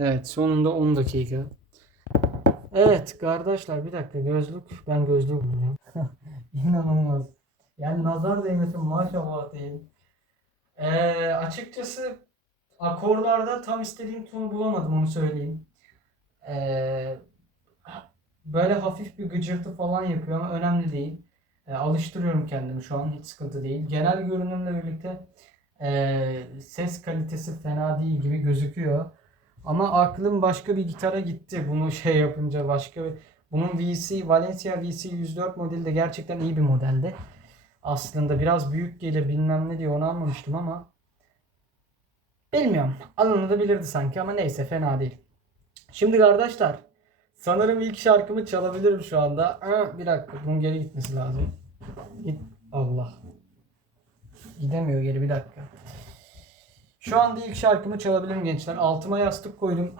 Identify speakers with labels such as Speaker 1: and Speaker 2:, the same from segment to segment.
Speaker 1: Evet sonunda 10 dakika. Evet kardeşler bir dakika gözlük. Ben gözlüğü buluyorum. İnanılmaz. Yani nazar değmesin maşallah diyeyim. Ee, açıkçası akorlarda tam istediğim tonu bulamadım onu söyleyeyim. Ee, böyle hafif bir gıcırtı falan yapıyor ama önemli değil. Ee, alıştırıyorum kendimi şu an hiç sıkıntı değil. Genel görünümle birlikte ee, ses kalitesi fena değil gibi gözüküyor. Ama aklım başka bir gitara gitti bunu şey yapınca başka bir... Bunun VC, Valencia VC 104 modeli de gerçekten iyi bir modeldi. Aslında biraz büyük gelir bilmem ne diye onu almamıştım ama bilmiyorum. Alınabilirdi sanki ama neyse fena değil. Şimdi kardeşler sanırım ilk şarkımı çalabilirim şu anda. Aa, bir dakika bunun geri gitmesi lazım. Git Allah. Gidemiyor geri bir dakika. Şu anda ilk şarkımı çalabilirim gençler. Altıma yastık koydum.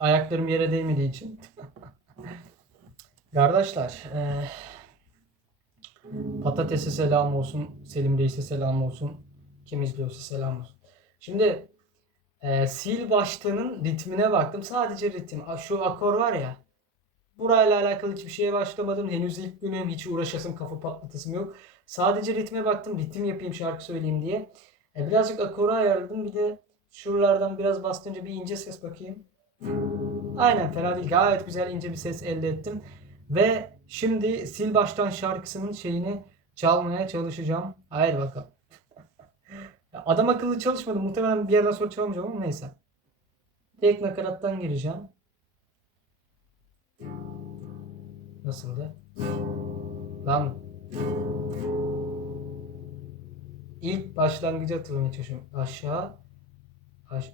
Speaker 1: Ayaklarım yere değmediği için. Kardeşler, eee patatese selam olsun, Selim Reis'e selam olsun, kim izliyorsa selam olsun. Şimdi eee sil başlığının ritmine baktım. Sadece ritim. Şu akor var ya. Burayla alakalı hiçbir şeye başlamadım. Henüz ilk günüm hiç uğraşasım, kafa patlatasım yok. Sadece ritme baktım. Ritim yapayım, şarkı söyleyeyim diye. E, birazcık akoru ayarladım. Bir de şuralardan biraz bastınca bir ince ses bakayım. Aynen fena değil. Gayet güzel ince bir ses elde ettim. Ve şimdi sil baştan şarkısının şeyini çalmaya çalışacağım. Hayır bakalım. Adam akıllı çalışmadım. Muhtemelen bir yerden sonra çalamayacağım ama neyse. Tek nakarattan gireceğim. Nasıldı? Lan İlk başlangıcı hatırlamaya çalışıyorum. Aşağı aş,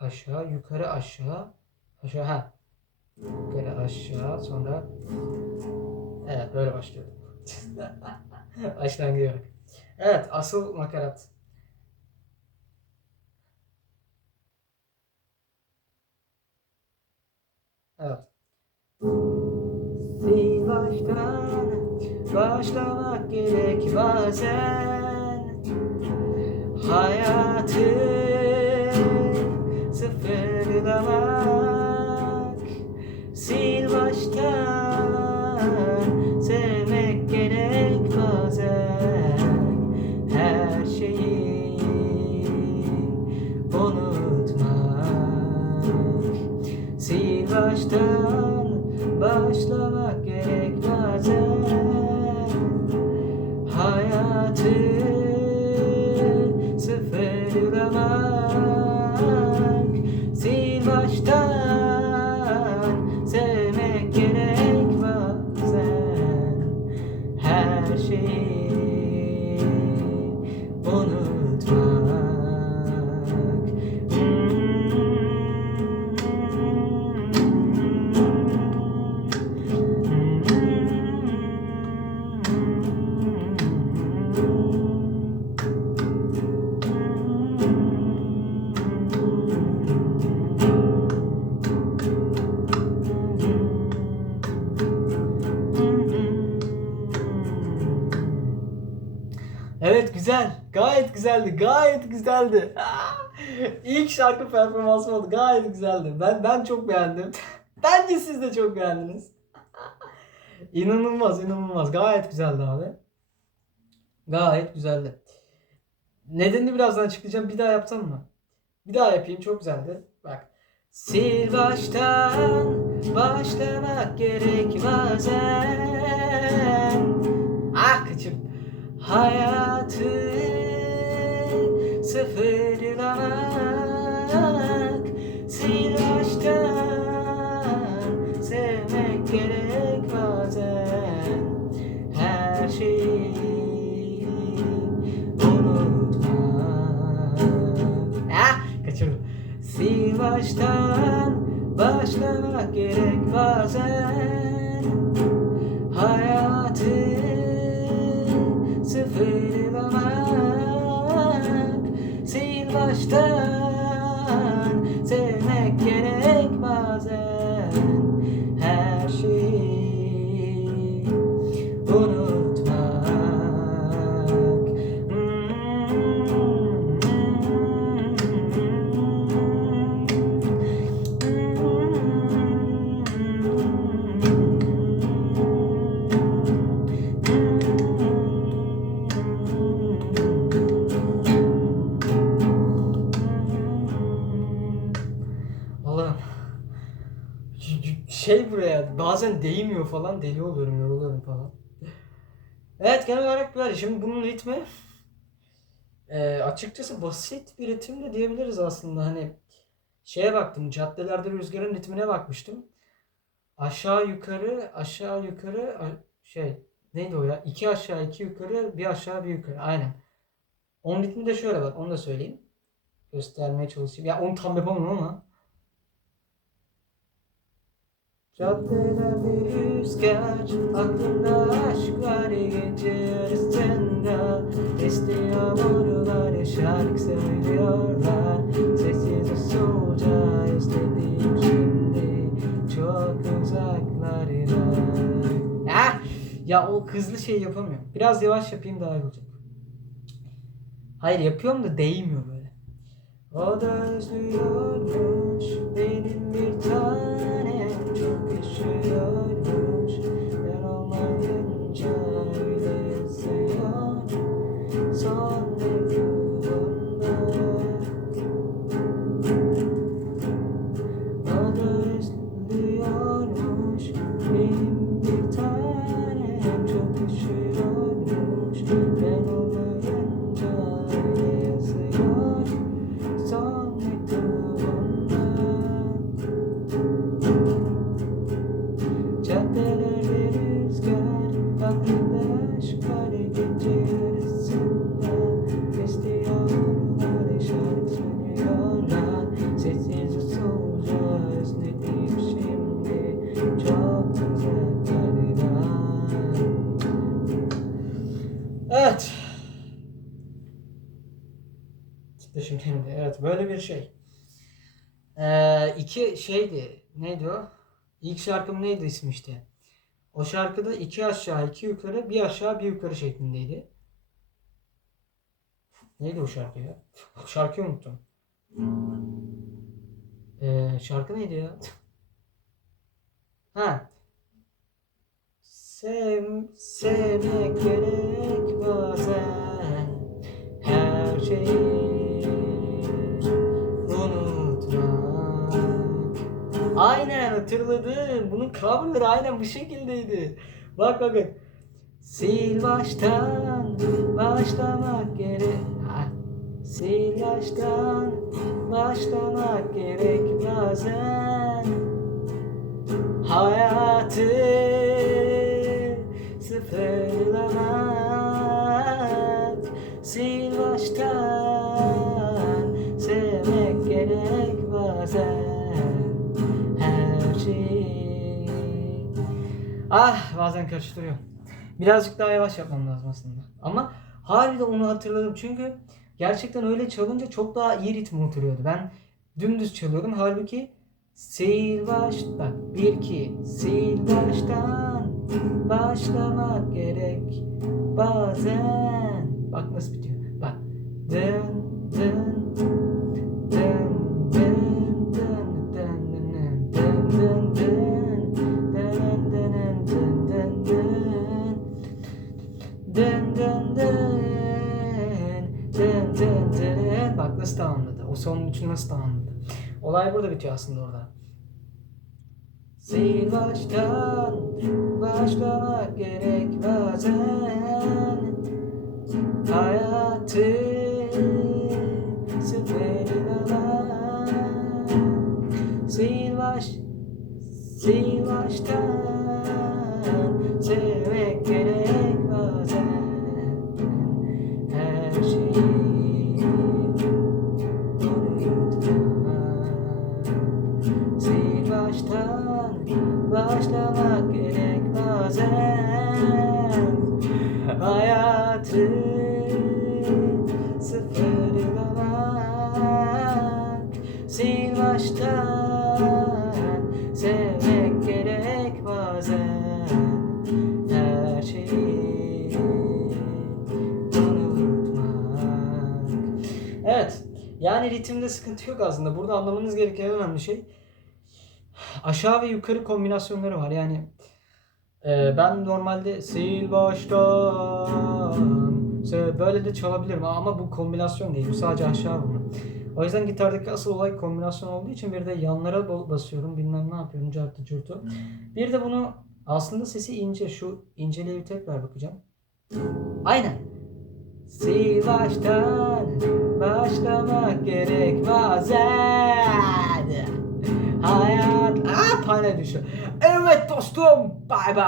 Speaker 1: aşağı yukarı aşağı aşağı ha yukarı aşağı sonra evet böyle başlıyor. Başlangıcı bak. Evet asıl nakarat. Evet. Sil baştan başlamak gerek bazen. Hayatı sıfırlamak. Sil baştan sıfırlamak Sil baştan Evet güzel. Gayet güzeldi. Gayet güzeldi. İlk şarkı performansı oldu. Gayet güzeldi. Ben ben çok beğendim. Bence siz de çok beğendiniz. İnanılmaz, inanılmaz. Gayet güzeldi abi. Gayet güzeldi. Nedenini birazdan açıklayacağım. Bir daha yapsam mı? Bir daha yapayım. Çok güzeldi. Bak. Sil baştan başlamak gerek bazen. Hayatı sıfırlamak Sil away. Şey buraya bazen değmiyor falan deli oluyorum yoruluyorum falan. Evet genel olarak böyle. Şimdi bunun ritmi e, açıkçası basit bir ritim de diyebiliriz aslında. Hani şeye baktım caddelerde rüzgarın ritmine bakmıştım. Aşağı yukarı aşağı yukarı şey neydi o ya? İki aşağı iki yukarı bir aşağı bir yukarı aynen. Onun ritmi de şöyle bak onu da söyleyeyim. Göstermeye çalışayım. Ya onu tam yapamam ama. Caddelerde rüzgar, aklımda aşk var gece yarısında Esti yağmurlar şarkı söylüyorlar Sessiz usulca özledim şimdi çok uzaklarda Ya, ya o hızlı şey yapamıyorum. Biraz yavaş yapayım daha iyi olacak. Hayır yapıyorum da değmiyor böyle. O da özlüyormuş benim bir tanem böyle bir şey. Ee, iki şeydi. Neydi o? İlk şarkım neydi ismi işte. O şarkıda iki aşağı iki yukarı bir aşağı bir yukarı şeklindeydi. Neydi o şarkı ya? Şarkıyı unuttum. Ee, şarkı neydi ya? Ha. Sev, sevmek gerek bazen her şeyi hatırladım. Bunun coverları aynen bu şekildeydi. Bak bak bak. Sil baştan başlamak gerek. Sil baştan başlamak gerek bazen. Hayatı sıfırlamak Sil baştan Ah bazen karıştırıyorum. Birazcık daha yavaş yapmam lazım aslında. Ama harbiden onu hatırladım. Çünkü gerçekten öyle çalınca çok daha iyi ritme oturuyordu. Ben dümdüz çalıyordum. Halbuki sil baş bak bir iki sil baştan başlamak gerek. Bazen. Bak nasıl bitiyor bak nasıl tamamladı. O sonun için nasıl tamamladı? Olay burada bitiyor aslında orada. Sil baştan başlamak gerek bazen. Hayatı sıfırlamak Sil baş Sil baştan. Sevmek Hayatı sıfırlamak Sil baştan sevmek gerek bazen Her şeyi unutmak Evet yani ritimde sıkıntı yok aslında. Burada anlamanız gereken en önemli şey aşağı ve yukarı kombinasyonları var. Yani e, ben normalde sil baştan böyle de çalabilirim ama bu kombinasyon değil. Bu sadece aşağı vurma. O yüzden gitardaki asıl olay kombinasyon olduğu için bir de yanlara basıyorum. Bilmem ne yapıyorum. Cartı curtu. Bir de bunu aslında sesi ince. Şu inceliğe bir tekrar bakacağım. Aynen. Sil baştan başlamak gerek bazen. Hayat... Aa pane düşüyor. Evet dostum. Bay bay.